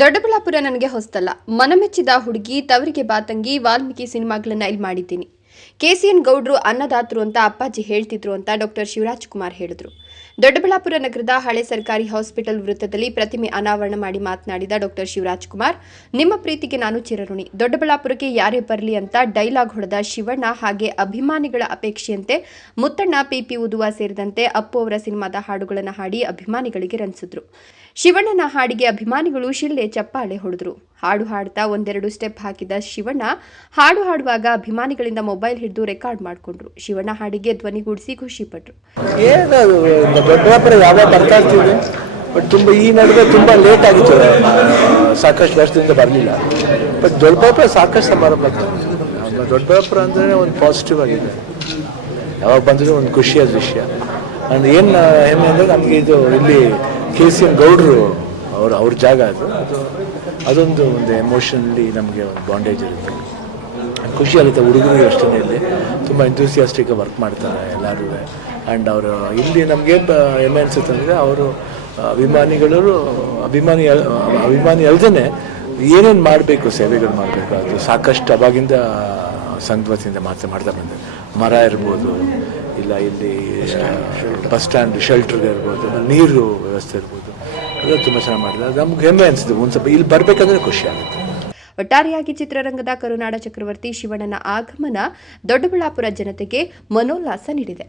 ದೊಡ್ಡಬಳ್ಳಾಪುರ ನನಗೆ ಹೊಸ್ತಲ್ಲ. ಮನಮೆಚ್ಚಿದ ಹುಡುಗಿ, ತವರಿಗೆ ಬಾತಂಗಿ, ವಾಲ್ಮೀಕಿ ಸಿನಿಮಾಗಳನ್ನ ಇಲ್ಲಿ ಮಾಡಿದ್ದೀನಿ. ಕೆಸಿಎನ್ ಗೌಡ್ರು ಅನ್ನದಾತರು ಅಂತ ಅಪ್ಪಾಜಿ ಹೇಳ್ತಿದ್ರು ಅಂತ ಡಾಕ್ಟರ್ ಶಿವರಾಜ್ ಕುಮಾರ್ ಹೇಳಿದ್ರು. ದೊಡ್ಡಬಳ್ಳಾಪುರ ನಗರದ ಹಳೆ ಸರ್ಕಾರಿ ಹಾಸ್ಪಿಟಲ್ ವೃತ್ತದಲ್ಲಿ ಪ್ರತಿಮೆ ಅನಾವರಣ ಮಾಡಿ ಮಾತನಾಡಿದ ಡಾಕ್ಟರ್ ಶಿವರಾಜ್ ಕುಮಾರ್ ನಿಮ್ಮ ಪ್ರೀತಿಗೆ ನಾನು ಚಿರಋಣಿ. ದೊಡ್ಡಬಳ್ಳಾಪುರಕ್ಕೆ ಯಾರೇ ಬರಲಿ ಅಂತ ಡೈಲಾಗ್ ಹೊಡೆದ ಶಿವಣ್ಣ ಹಾಗೆ ಅಭಿಮಾನಿಗಳ ಅಪೇಕ್ಷೆಯಂತೆ ಮುತ್ತಣ್ಣ ಪಿಪಿ ಉದುವ ಸೇರಿದಂತೆ ಅಪ್ಪು ಅವರ ಸಿನಿಮಾದ ಹಾಡುಗಳನ್ನು ಹಾಡಿ ಅಭಿಮಾನಿಗಳಿಗೆ ರಂಜಿಸಿದ್ರು ಶಿವಣ್ಣನ ಹಾಡಿಗೆ ಅಭಿಮಾನಿಗಳು ಶಿಲ್ಲೆ ಚಪ್ಪಾಳೆ ಹೊಡೆದ್ರು. ಹಾಡು ಹಾಡ್ತಾ ಒಂದೆರಡು ಸ್ಟೆಪ್ ಹಾಕಿದ ಶಿವಣ್ಣ ಹಾಡು ಹಾಡುವಾಗ ಅಭಿಮಾನಿಗಳಿಂದ ಮೊಬೈಲ್ ಹಿಡಿದು ರೆಕಾರ್ಡ್ ಮಾಡಿಕೊಂಡ್ರು. ಶಿವಣ್ಣ ಹಾಡಿಗೆ ಧ್ವನಿಗೂಡಿಸಿ ಖುಷಿಪಟ್ರು ಏನು ವ್ಯಾಪಾರ ಯಾವಾಗ ಬರ್ತಾ ಇರ್ತೀವಿ ಬಟ್ ತುಂಬ ಈ ನಡುವೆ ತುಂಬ ಲೇಟ್ ಆಗಿತ್ತು. ಸಾಕಷ್ಟು ವರ್ಷದಿಂದ ಬರಲಿಲ್ಲ. ಬಟ್ ದೊಡ್ಡಬಳ್ಳಾಪುರ ಸಾಕಷ್ಟು ಸಮಾರಂಭ ದೊಡ್ಡ ವ್ಯಾಪಾರ ಅಂದರೆ ಒಂದು ಪಾಸಿಟಿವ್ ಆಗಿದೆ. ಯಾವಾಗ ಬಂದರೂ ಒಂದು ಖುಷಿಯಾದ ವಿಷಯ ಆ್ಯಂಡ್ ಏನು ಹೆಮ್ಮೆ ಅಂದರೆ ನಮಗೆ ಇದು ಇಲ್ಲಿ ಕೆ ಸಿ ಎನ್ ಗೌಡ್ರು ಅವ್ರ ಅವ್ರ ಜಾಗ ಅದು. ಅದು ಅದೊಂದು ಒಂದು ಎಮೋಷನಲ್ಲಿ ನಮಗೆ ಒಂದು ಬಾಂಡೇಜ್ ಇರುತ್ತೆ. ಖುಷಿ ಆಗುತ್ತೆ ಹುಡುಗರಿಗೆ ಅಷ್ಟೇ ಇಲ್ಲಿ. ತುಂಬ ಎಂಥೂಸಿಯಾಸ್ಟಿಕ್ ವರ್ಕ್ ಮಾಡ್ತಾರೆ ಎಲ್ಲರೂ. ಆ್ಯಂಡ್ ಅವರು ಇಲ್ಲಿ ನಮಗೆ ಹೆಮ್ಮೆ ಅನಿಸುತ್ತೆ ಅಂದರೆ ಅವರು ಅಭಿಮಾನಿಗಳು ಅಭಿಮಾನಿ ಅಭಿಮಾನಿ ಅಲ್ಲದೇ ಏನೇನು ಮಾಡಬೇಕು ಸೇವೆಗಳು ಮಾಡಬೇಕು ಅದು ಸಾಕಷ್ಟು ಅವಾಗಿಂದ ಸಂಘವತಿಯಿಂದ ಮಾತ್ರ ಮಾಡ್ತಾ ಬಂದೆ. ಮರ ಇರ್ಬೋದು ಇಲ್ಲ ಇಲ್ಲಿ ಬಸ್ ಸ್ಟ್ಯಾಂಡ್ ಶೆಲ್ಟರ್ ಇರ್ಬೋದು ನೀರು ವ್ಯವಸ್ಥೆ ಇರ್ಬೋದು ಅದು ತುಂಬ ಚೆನ್ನಾಗಿ ಮಾಡಿದೆ. ಅದು ನಮ್ಗೆ ಹೆಮ್ಮೆ ಅನಿಸಿದೆ ಒಂದು ಸ್ವಲ್ಪ ಇಲ್ಲಿ ಬರಬೇಕಂದ್ರೆ ಖುಷಿ ಆಗುತ್ತೆ. ಒಟ್ಟಾರೆಯಾಗಿ ಚಿತ್ರರಂಗದ ಕರುನಾಡ ಚಕ್ರವರ್ತಿ ಶಿವಣ್ಣನ ಆಗಮನ ದೊಡ್ಡಬಳ್ಳಾಪುರ ಜನತೆಗೆ ಮನೋಲ್ಲಾಸ ನೀಡಿದೆ.